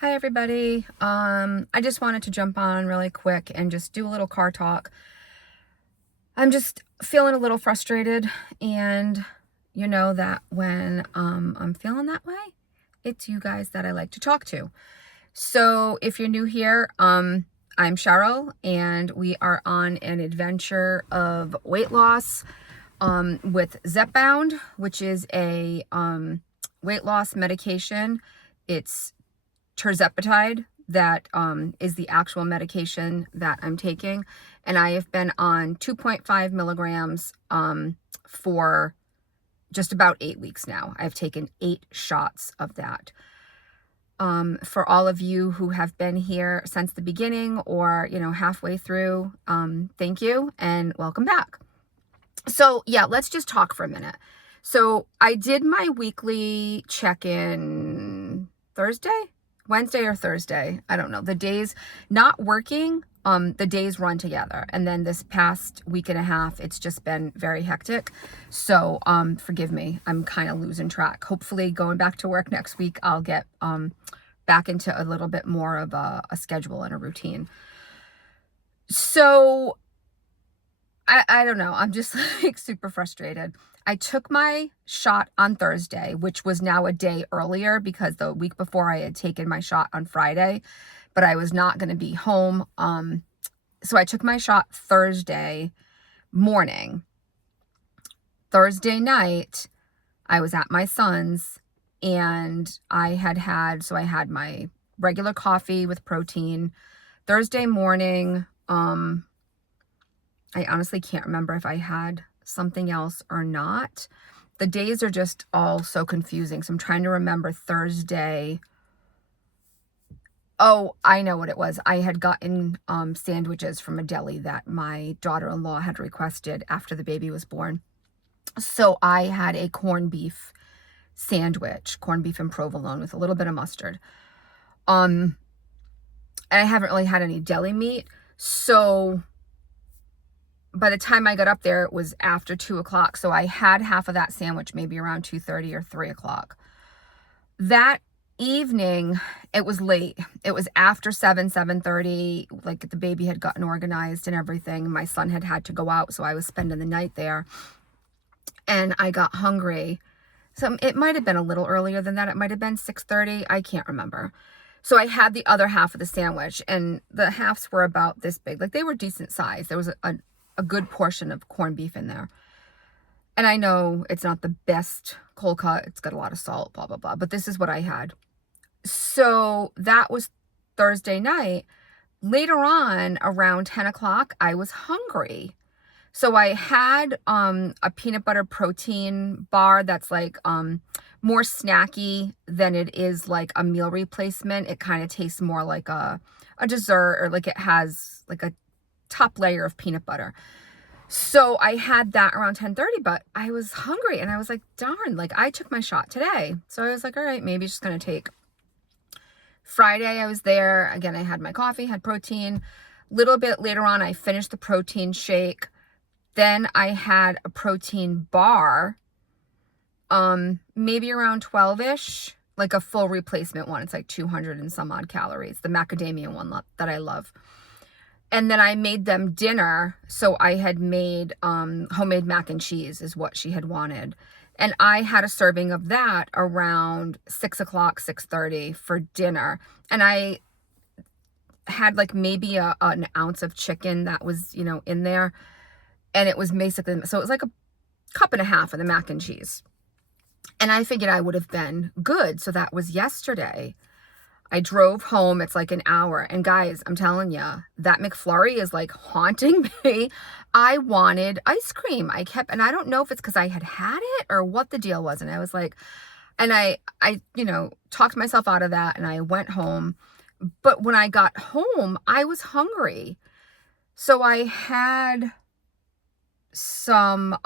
Hi everybody. I just wanted to jump on really quick and just do a little car talk. I'm just feeling a little frustrated, and you know that when I'm feeling that way, it's you guys that I like to talk to. So if you're new here, I'm Cheryl, and we are on an adventure of weight loss with Zepbound, which is a weight loss medication. It's tirzepatide that is the actual medication that I'm taking, and I have been on 2.5 milligrams for just about 8 weeks now. I've taken 8 shots of that. For all of you who have been here since the beginning or halfway through, thank you and welcome back. So yeah, let's just talk for a minute. So I did my weekly check-in Wednesday or Thursday. I don't know. The days not working, the days run together. And then this past week and a half, it's just been very hectic. So forgive me. I'm kind of losing track. Hopefully going back to work next week, I'll get back into a little bit more of a schedule and a routine. So I don't know. I'm just like super frustrated. I took my shot on Thursday, which was now a day earlier because the week before I had taken my shot on Friday, but I was not going to be home. So I took my shot Thursday morning. Thursday night, I was at my son's, and I had my regular coffee with protein. Thursday morning, I honestly can't remember if I had something else or not. The days are just all so confusing. So I'm trying to remember Thursday. Oh, I know what it was. I had gotten sandwiches from a deli that my daughter-in-law had requested after the baby was born. So I had a corned beef sandwich, corned beef and provolone with a little bit of mustard. And I haven't really had any deli meat. So by the time I got up there, it was after 2:00. So I had half of that sandwich maybe around 2:30 or 3:00. That evening, it was late. It was after 7:30. Like the baby had gotten organized and everything. My son had to go out, so I was spending the night there. And I got hungry. So it might have been a little earlier than that. It might have been 6:30. I can't remember. So I had the other half of the sandwich, and the halves were about this big. Like they were decent size. There was a good portion of corned beef in there. And I know it's not the best cold cut. It's got a lot of salt, blah, blah, blah. But this is what I had. So that was Thursday night. Later on, around 10:00, I was hungry. So I had a peanut butter protein bar that's like more snacky than it is like a meal replacement. It kind of tastes more like a dessert, or like it has like a top layer of peanut butter. So I had that around 10:30, but I was hungry and I was like, darn, like I took my shot today. So I was like, all right, maybe it's just going to take. Friday I was there. Again, I had my coffee, had protein. Little bit later on, I finished the protein shake. Then I had a protein bar, maybe around 12-ish, like a full replacement one. It's like 200 and some odd calories, the macadamia one that I love. And then I made them dinner. So I had made homemade mac and cheese is what she had wanted. And I had a serving of that around 6:00, 6:30 for dinner. And I had like maybe an ounce of chicken that was, in there. And it was basically, so it was like a cup and a half of the mac and cheese. And I figured I would have been good. So that was yesterday. I drove home. It's like an hour. And guys, I'm telling you, that McFlurry is like haunting me. I wanted ice cream. And I don't know if it's because I had it or what the deal was. And I was like, and I talked myself out of that, and I went home. But when I got home, I was hungry. So I had some,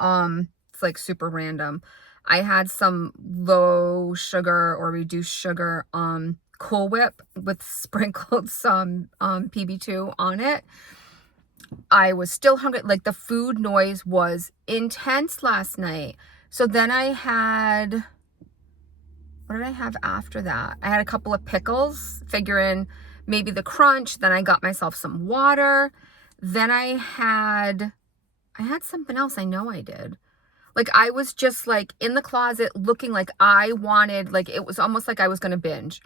it's like super random. I had some low sugar or reduced sugar, Cool Whip with sprinkled some PB2 on it. I was still hungry. Like the food noise was intense last night. So then I had what did I have after that? I had a couple of pickles, figuring maybe the crunch. Then I got myself some water. Then I had something else. I know I did. Like, I was just like in the closet looking like I wanted, like, it was almost like I was going to binge.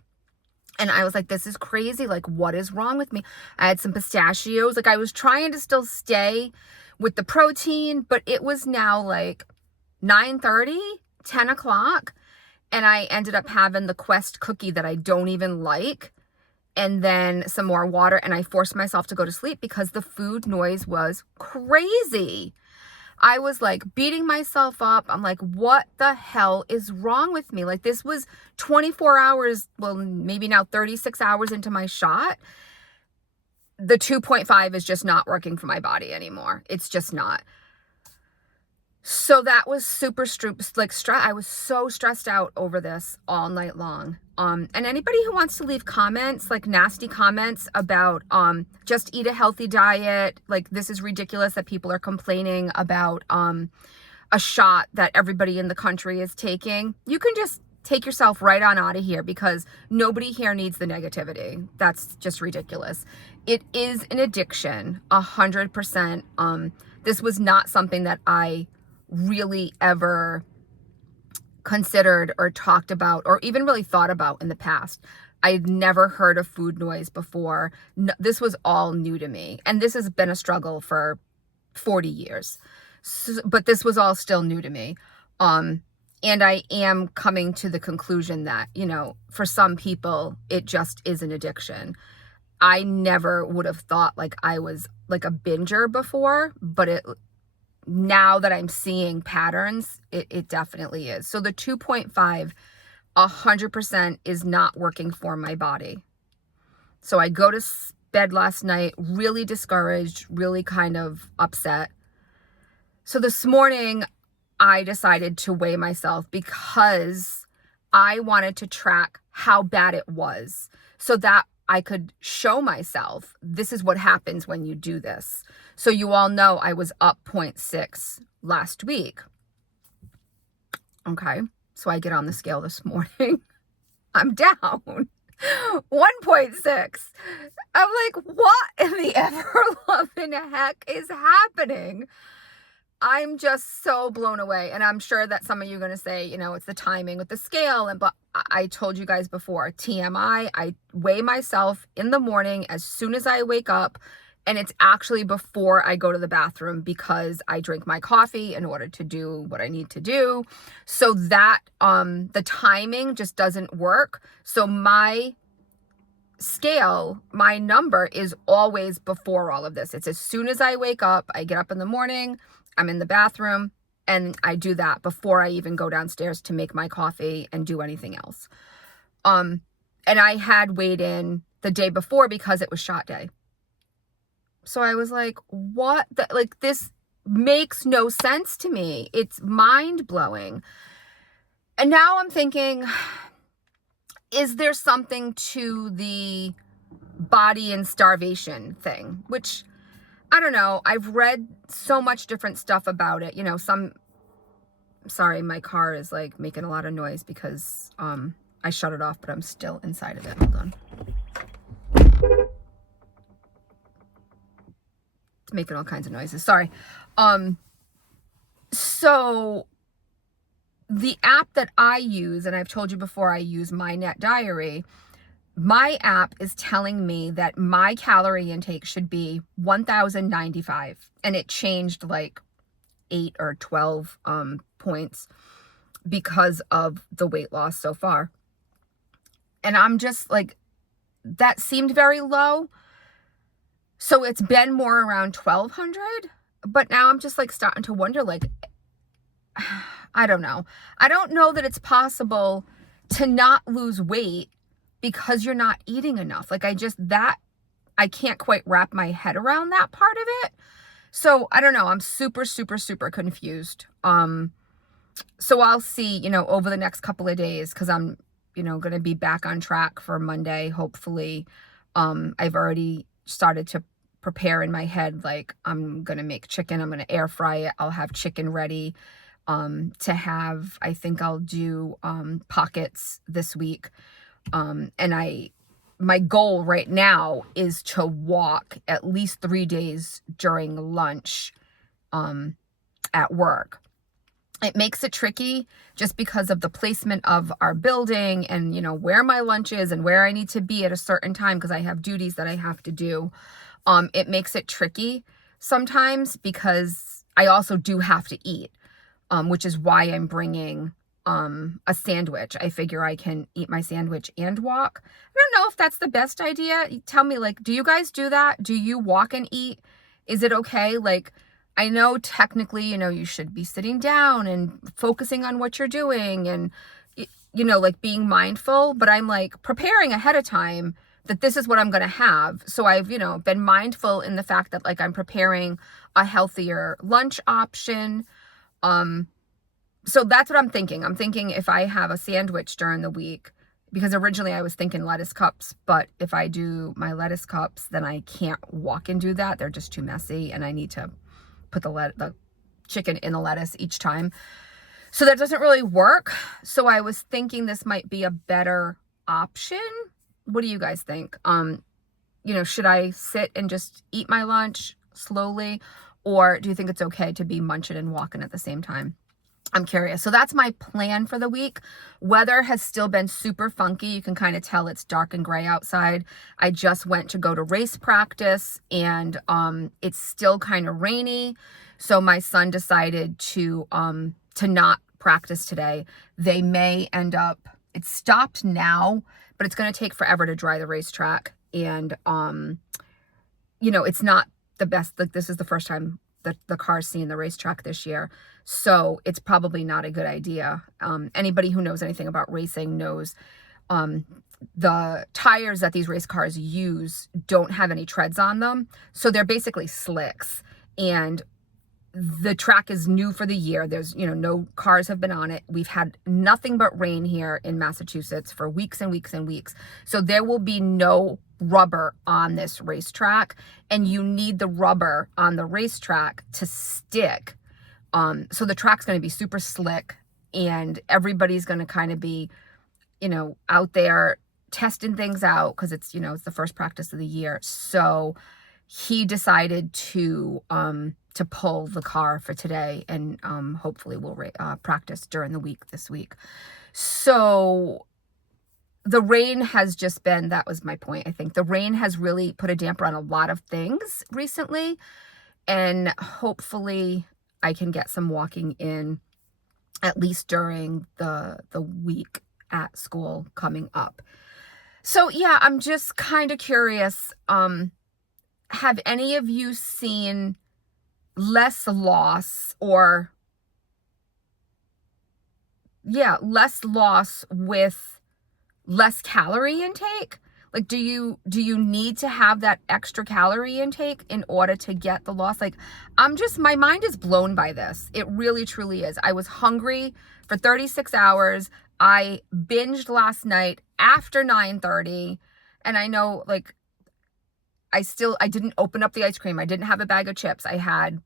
And I was like, this is crazy. Like, what is wrong with me? I had some pistachios. Like, I was trying to still stay with the protein, but it was now like 9:30, 10 o'clock. And I ended up having the Quest cookie that I don't even like. And then some more water. And I forced myself to go to sleep because the food noise was crazy. I was like beating myself up. I'm like, what the hell is wrong with me? Like, this was 24 hours, well, maybe now 36 hours into my shot. The 2.5 is just not working for my body anymore. It's just not. So that was super I was so stressed out over this all night long. And anybody who wants to leave comments, like nasty comments about just eat a healthy diet, like this is ridiculous that people are complaining about a shot that everybody in the country is taking, you can just take yourself right on out of here, because nobody here needs the negativity. That's just ridiculous. It is an addiction, 100%. This was not something that I really ever considered or talked about or even really thought about in the past. I'd never heard of food noise before. No, this was all new to me. And this has been a struggle for 40 years. So, but this was all still new to me. And I am coming to the conclusion that, you know, for some people, it just is an addiction. I never would have thought like I was like a binger before, but now that I'm seeing patterns, it definitely is. So the 2.5, 100% is not working for my body. So I go to bed last night, really discouraged, really kind of upset. So this morning, I decided to weigh myself because I wanted to track how bad it was so that I could show myself, this is what happens when you do this. So you all know I was up 0.6 last week. Okay, so I get on the scale this morning. I'm down 1.6. I'm like, what in the ever-loving heck is happening? I'm just so blown away. And I'm sure that some of you are going to say, you know, it's the timing with the scale. But I told you guys before, TMI, I weigh myself in the morning as soon as I wake up. And it's actually before I go to the bathroom because I drink my coffee in order to do what I need to do. So that the timing just doesn't work. So my scale, my number is always before all of this. It's as soon as I wake up, I get up in the morning, I'm in the bathroom, and I do that before I even go downstairs to make my coffee and do anything else. And I had weighed in the day before because it was shot day. So I was like, what? Like, this makes no sense to me. It's mind-blowing. And now I'm thinking, is there something to the body and starvation thing? Which, I don't know. I've read so much different stuff about it. You know, sorry, my car is like making a lot of noise because I shut it off, but I'm still inside of it. Hold on. It's making all kinds of noises. Sorry. So the app that I use, and I've told you before, I use My Net Diary. My app is telling me that my calorie intake should be 1,095, and it changed like 8 or 12 points because of the weight loss so far. And I'm just like, that seemed very low. So it's been more around 1,200, but now I'm just like starting to wonder, like, I don't know. I don't know that it's possible to not lose weight because you're not eating enough. Like, I can't quite wrap my head around that part of it. So I don't know. I'm super, super, super confused. So I'll see, you know, over the next couple of days, because I'm, you know, going to be back on track for Monday, hopefully. I've already started to prepare in my head, like, I'm going to make chicken. I'm going to air fry it. I'll have chicken ready. to have. I think I'll do pockets this week. And my goal right now is to walk at least 3 days during lunch at work. It makes it tricky just because of the placement of our building and, you know, where my lunch is and where I need to be at a certain time because I have duties that I have to do. It makes it tricky sometimes because I also do have to eat, which is why I'm bringing a sandwich. I figure I can eat my sandwich and walk. I don't know if that's the best idea. Tell me, like, do you guys do that? Do you walk and eat? Is it okay? Like, I know technically, you know, you should be sitting down and focusing on what you're doing and, you know, like being mindful, but I'm like preparing ahead of time that this is what I'm going to have. So I've, you know, been mindful in the fact that like I'm preparing a healthier lunch option. So that's what I'm thinking. I'm thinking if I have a sandwich during the week, because originally I was thinking lettuce cups, but if I do my lettuce cups, then I can't walk and do that. They're just too messy and I need to put the chicken in the lettuce each time. So that doesn't really work. So I was thinking this might be a better option. What do you guys think? You know, should I sit and just eat my lunch slowly? Or do you think it's okay to be munching and walking at the same time? I'm curious. So that's my plan for the week. Weather has still been super funky. You can kind of tell it's dark and gray outside. I just went to go to race practice and it's still kind of rainy. So my son decided to not practice today. They may end up, it's stopped now, but it's going to take forever to dry the racetrack. And, you know, it's not the best. Like, this is the first time that the car's seeing the racetrack this year. So it's probably not a good idea. Anybody who knows anything about racing knows the tires that these race cars use don't have any treads on them. So they're basically slicks. And the track is new for the year. There's, you know, no cars have been on it. We've had nothing but rain here in Massachusetts for weeks and weeks and weeks. So there will be no rubber on this racetrack, and you need the rubber on the racetrack to stick. So the track's going to be super slick, and everybody's going to kind of be, you know, out there testing things out because it's, you know, it's the first practice of the year. So he decided to pull the car for today, and hopefully we'll practice during the week this week. So the rain has just been, that was my point. I think the rain has really put a damper on a lot of things recently, and hopefully I can get some walking in at least during the week at school coming up. So yeah, I'm just kind of curious. Have any of you seen less loss or less loss with less calorie intake? Like, do you need to have that extra calorie intake in order to get the loss? Like, my mind is blown by this. It really, truly is. I was hungry for 36 hours. I binged last night after 9:30. And I know, like, I didn't open up the ice cream. I didn't have a bag of chips. I had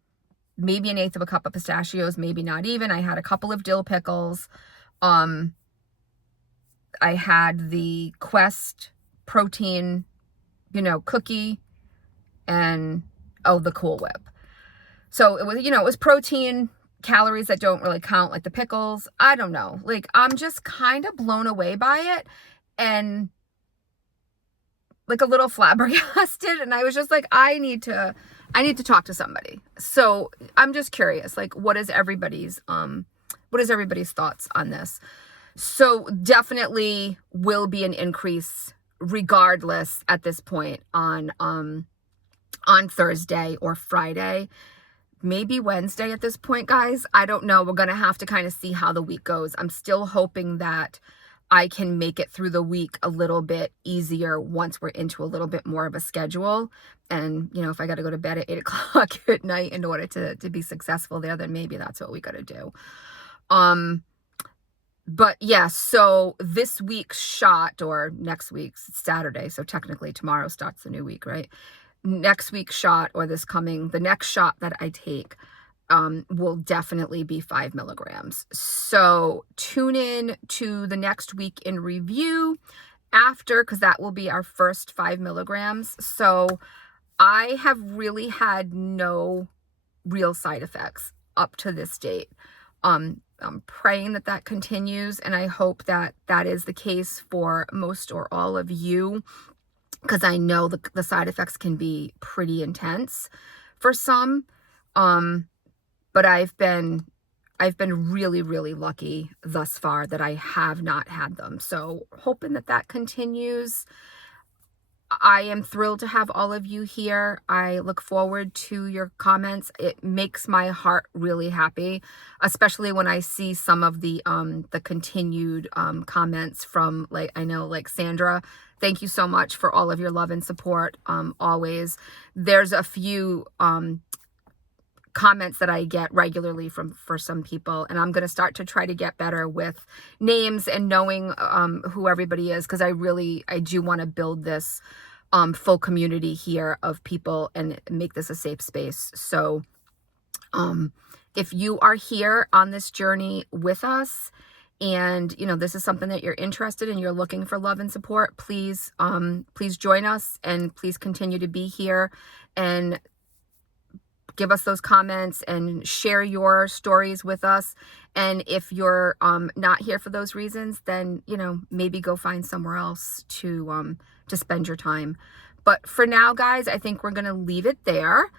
maybe 1/8 of a cup of pistachios, maybe not even. I had a couple of dill pickles. I had the Quest protein, you know, cookie, and the Cool Whip. So it was, you know, it was protein, calories that don't really count, like the pickles. I don't know. Like, I'm just kind of blown away by it and like a little flabbergasted. And I was just like, I need to talk to somebody. So I'm just curious, like, what is everybody's thoughts on this? So definitely will be an increase regardless at this point on Thursday or Friday, maybe Wednesday at this point, guys. I don't know. We're going to have to kind of see how the week goes. I'm still hoping that I can make it through the week a little bit easier once we're into a little bit more of a schedule. And, you know, if I got to go to bed at 8 o'clock at night in order to be successful there, then maybe that's what we got to do. But yeah, so this week's shot, or next week's, it's Saturday, so technically tomorrow starts the new week, right? Next week's shot, or the next shot that I take, will definitely be 5 milligrams. So tune in to the next week in review after, because that will be our first 5 milligrams. So I have really had no real side effects up to this date. I'm praying that that continues, and I hope that that is the case for most or all of you, because I know the side effects can be pretty intense for some. But I've been really, really lucky thus far that I have not had them. So hoping that that continues. I am thrilled to have all of you here. I look forward to your comments. It makes my heart really happy, especially when I see some of the continued comments from, like, I know, like Sandra. Thank you so much for all of your love and support. Always. There's a few comments that I get regularly for some people, and I'm going to start to try to get better with names and knowing who everybody is, because I do want to build this full community here of people and make this a safe space. So if you are here on this journey with us, and this is something that you're interested in, you're looking for love and support, please join us, and please continue to be here and give us those comments and share your stories with us. And if you're not here for those reasons, then maybe go find somewhere else to spend your time. But for now, guys, I think we're gonna leave it there.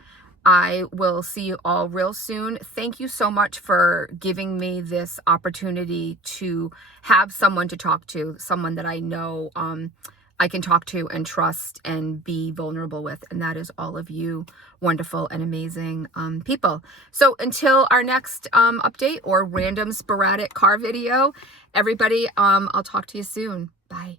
I will see you all real soon. Thank you so much for giving me this opportunity to have someone to talk to, someone that I know I can talk to and trust and be vulnerable with. And that is all of you wonderful and amazing people. So until our next update or random sporadic car video, everybody, I'll talk to you soon. Bye.